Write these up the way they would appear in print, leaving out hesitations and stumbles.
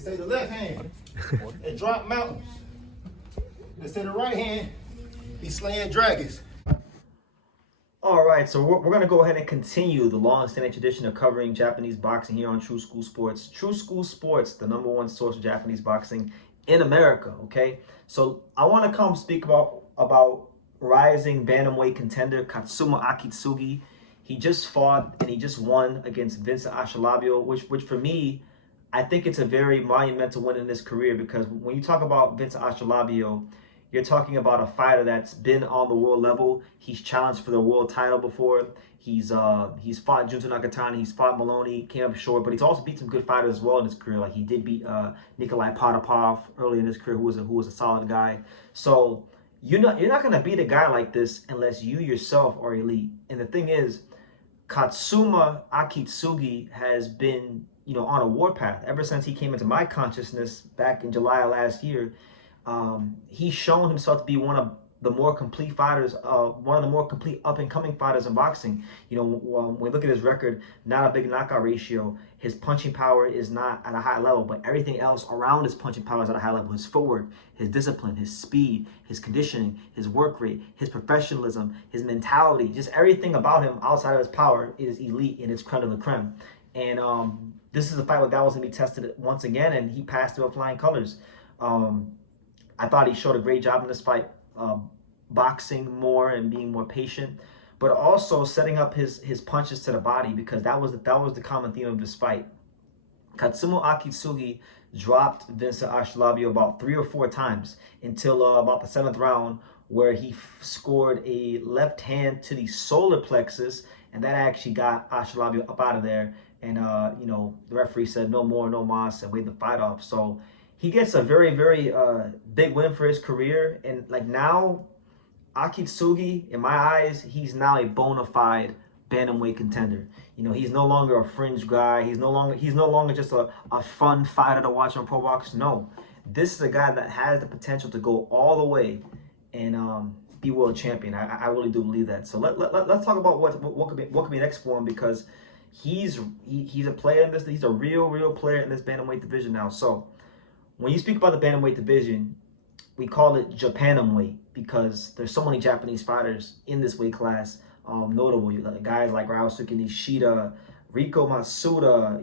They say the left hand, it drop mountains. They say the right hand, be slaying dragons. All right, so we're going to go ahead and continue the long-standing tradition of covering Japanese boxing here on True School Sports. True School Sports, the #1 source of Japanese boxing in America, okay? So I want to come speak about rising bantamweight contender Katsuma Akitsugi. He just fought and he just won against Vincent Astrolabio, which for me, I think it's a very monumental win in his career, because when you talk about Vincent Astrolabio, you're talking about a fighter that's been on the world level. He's challenged for the world title before. He's fought Junto Nakatani, he's fought Maloney, came up short, but he's also beat some good fighters as well in his career. Like he did beat Nikolai Potapov early in his career, who was a solid guy. So you're not gonna beat a guy like this unless you yourself are elite. And the thing is, Katsuma Akitsugi has been, on a warpath ever since he came into my consciousness back in July of last year. He's shown himself to be one of the more complete fighters, one of the more complete up-and-coming fighters in boxing. When we look at his record, not a big knockout ratio. His punching power is not at a high level, but everything else around his punching power is at a high level. His footwork, his discipline, his speed, his conditioning, his work rate, his professionalism, his mentality, just everything about him outside of his power is elite, and it's creme de la creme. And this is a fight that was going to be tested once again, and he passed through flying colors. I thought he showed a great job in this fight, boxing more and being more patient, but also setting up his punches to the body, because that was the common theme of this fight. Katsuma Akitsugi dropped Vincent Astrolabio about 3 or 4 times until about the 7th round, where he scored a left hand to the solar plexus, and that actually got Astrolabio up out of there. And the referee said no more, no mas, and waved the fight off. So he gets a very, very big win for his career. And like now, Akitsugi, in my eyes, he's now a bona fide bantamweight contender. He's no longer a fringe guy. He's no longer just a fun fighter to watch on Pro Box. No, this is a guy that has the potential to go all the way and be world champion. I really do believe that. So let's talk about what could be next for him, because he's a player in this. He's a real player in this bantamweight division now. So when you speak about the bantamweight division, we call it Japanamweight because there's so many Japanese fighters in this weight class. Notable guys like Ryosuke Nishida, Riko Masuda,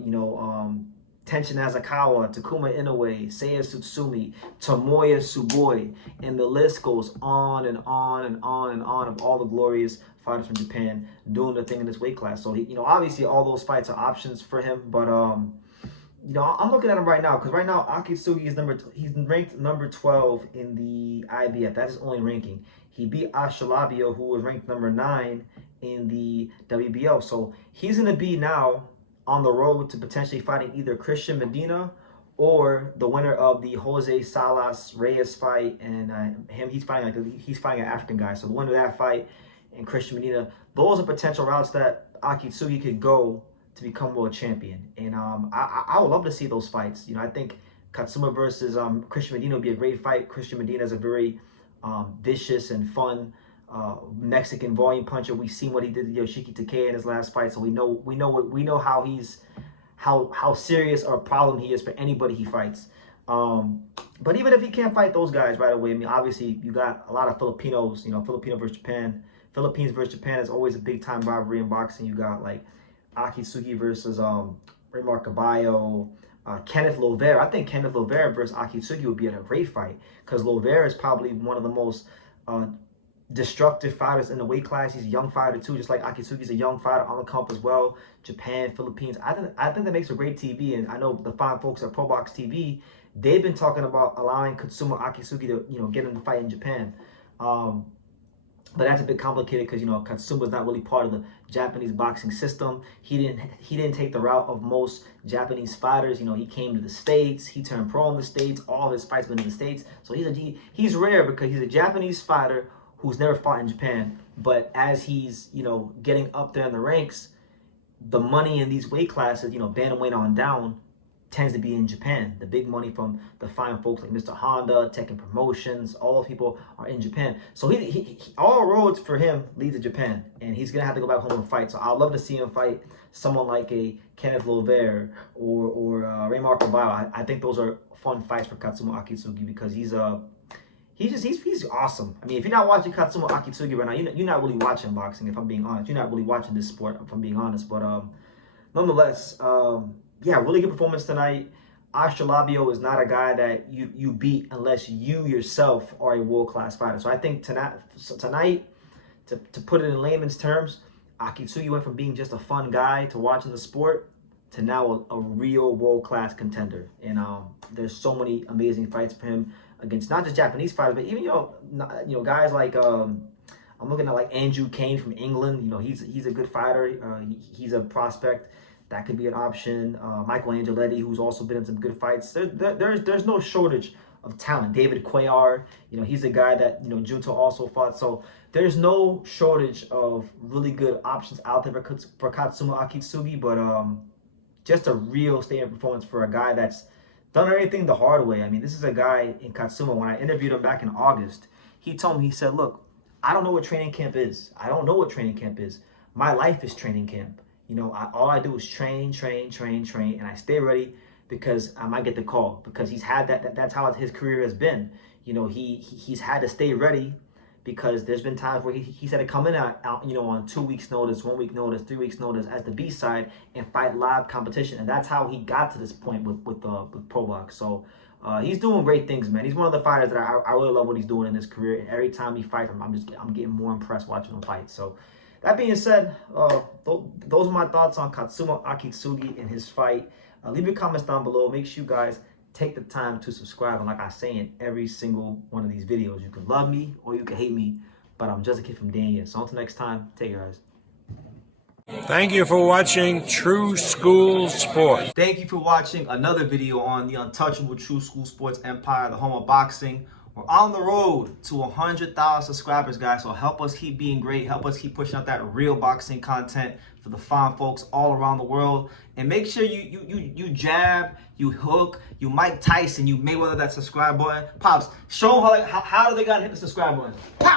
Tenshin Azakawa, Takuma Inoue, Seiya Tsutsumi, Tomoya Suboi, and the list goes on and on and on and on of all the glorious fighters from Japan doing their thing in this weight class. So obviously all those fights are options for him, but I'm looking at him right now, because right now Akitsugi is he's ranked number 12 in the IBF. That's his only ranking. He beat Astrolabio, who was ranked number 9 in the WBO. So he's going to be now on the road to potentially fighting either Christian Medina or the winner of the Jose Salas Reyes fight, and he's fighting an African guy. So the winner of that fight and Christian Medina, those are potential routes that Akitsugi could go to become world champion. And I would love to see those fights. I think Katsuma versus Christian Medina would be a great fight. Christian Medina is a very vicious and fun Mexican volume puncher. We've seen what he did to Yoshiki Takei in his last fight, so we know how serious or a problem he is for anybody he fights. But even if he can't fight those guys right away, obviously you got a lot of Filipinos. Filipino versus Japan. Philippines versus Japan is always a big time rivalry in boxing. You got like Akitsugi versus Raymar Caballo, Kenneth Lovera. I think Kenneth Lovera versus Akitsugi would be a great fight, because Lovera is probably one of the most destructive fighters in the weight class. He's a young fighter too, just like Akitsugi's a young fighter on the come as well. Japan, Philippines. I think that makes a great TV, and I know the fine folks at Pro Box TV, they've been talking about allowing Katsuma Akitsugi to get in the fight in Japan. But that's a bit complicated because Katsuma's not really part of the Japanese boxing system. He didn't take the route of most Japanese fighters. He came to the States. He turned pro in the States. All his fights been in the States. So he's rare because he's a Japanese fighter who's never fought in Japan. But as he's getting up there in the ranks, the money in these weight classes, bantamweight on down, tends to be in Japan. The big money from the fine folks like Mr. Honda, Tekken Promotions, all those people are in Japan. So he all roads for him lead to Japan, and he's gonna have to go back home and fight. So I'd love to see him fight someone like a Kenneth Lovere or Raymar Caballo. I think those are fun fights for Katsuma Akitsugi because he's awesome. I mean, if you're not watching Katsuma Akitsugi right now, you're not really watching boxing. If I'm being honest, you're not really watching this sport. If I'm being honest, but nonetheless, yeah, really good performance tonight. Astrolabio is not a guy that you beat unless you yourself are a world-class fighter. So I think tonight, to put it in layman's terms, Akitsugi went from being just a fun guy to watching the sport to now a real world-class contender. And there's so many amazing fights for him against not just Japanese fighters, but even guys like I'm looking at like Andrew Kane from England. He's a good fighter. He's a prospect. That could be an option. Michael Angeletti, who's also been in some good fights. There's no shortage of talent. David Cuellar, he's a guy that Junto also fought. So there's no shortage of really good options out there for Katsuma Akitsugi. But just a real statement performance for a guy that's done everything the hard way. I mean, this is a guy in Katsuma. When I interviewed him back in August, he told me, he said, "Look, I don't know what training camp is. I don't know what training camp is. My life is training camp. All I do is train, and I stay ready because I might get the call." Because he's had that's how his career has been. He's had to stay ready because there's been times where he's had to come in on 2 weeks notice, 1 week notice, 3 weeks notice as the B side and fight live competition. And that's how he got to this point with pro box. So he's doing great things, man. He's one of the fighters that I really love what he's doing in his career. And every time he fights, I'm getting more impressed watching him fight. So that being said, those are my thoughts on Katsuma Akitsugi and his fight. Leave your comments down below. Make sure you guys take the time to subscribe. And like I say in every single one of these videos, you can love me or you can hate me, but I'm just a kid from Dania. So until next time, take care, guys. Thank you for watching True School Sports. Thank you for watching another video on the untouchable True School Sports empire, the home of boxing. We're on the road to 100,000 subscribers, guys. So help us keep being great. Help us keep pushing out that real boxing content for the fine folks all around the world. And make sure you jab, you hook, you Mike Tyson, you Mayweather that subscribe button. Pops, show them how do they gotta hit the subscribe button. Pow!